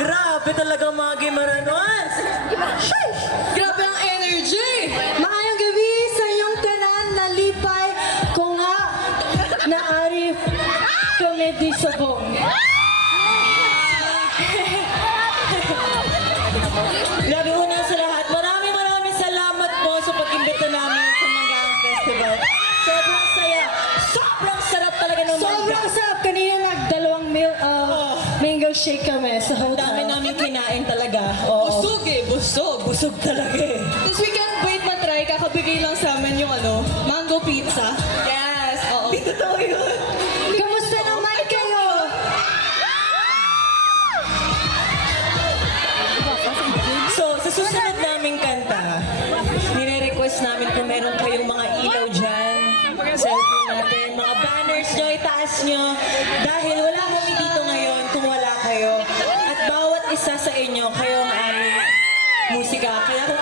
Grabe talaga mga Gimaranons! Grabe ang energy! Maayong gabi sa inyong tanan na lipay ko nga na Arif Comedy Sabong. Grabe una sa lahat. Maraming salamat po sa pag-imbita namin sa Manggang Festival. Sobrang saya. Sobrang sarap talaga ng mangga. Sobrang sarap. Kanina nagdalawang mango shake kami sa Ang hotel. dami namin kinain talaga. Oo. Busog eh, busog. Busog talaga eh. Tapos we can't wait matry. Kakabigay lang sa amin yung mango pizza. Yes. Oo. Hindi totoo yun. Kamusta naman kayo? So, sa susunod naming kanta, nire-request namin kung meron kayong mga ilaw dyan, cellphone natin, mga banners nyo, itaas nyo. Dahil wala kami dito ngayon kung wala kayo. At bawat isa sa inyo, kayo ang aming musika. Kaya kung